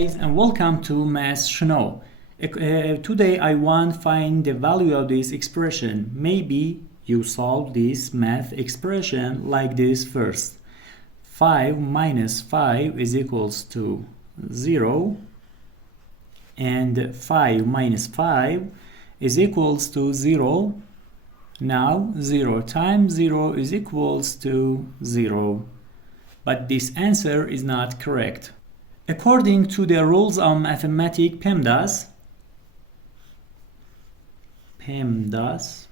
guys, and welcome to Math Channel. Today I want to find the value of this expression. Maybe you solve this math expression like this first. 5 minus 5 is equals to 0, and 5 minus 5 is equals to 0. Now 0 times 0 is equals to 0. But this answer is not correct. According to the rules of mathematics PEMDAS,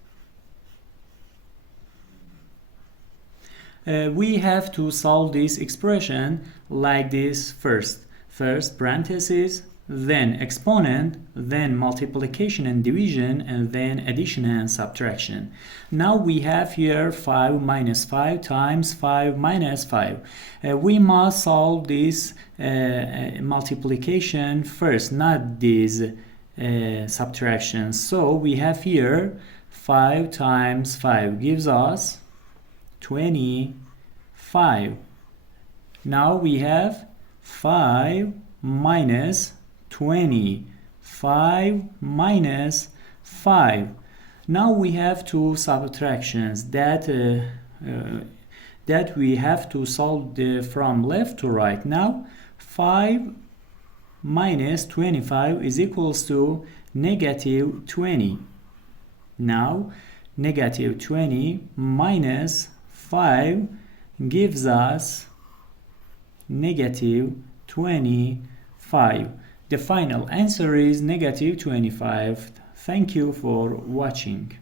we have to solve this expression like this first. First parentheses, then exponent, then multiplication and division, and then addition and subtraction. Now we have here 5 minus 5 times 5 minus 5. We must solve this multiplication first, not this subtraction. So we have here 5 times 5 gives us 25. Now we have 5 minus 20. 5 minus 5. Now we have two subtractions that we have to solve from left to right. Now 5 minus 25 is equals to negative 20. Now negative 20 minus 5 gives us negative 25. The final answer is negative 25. Thank you for watching.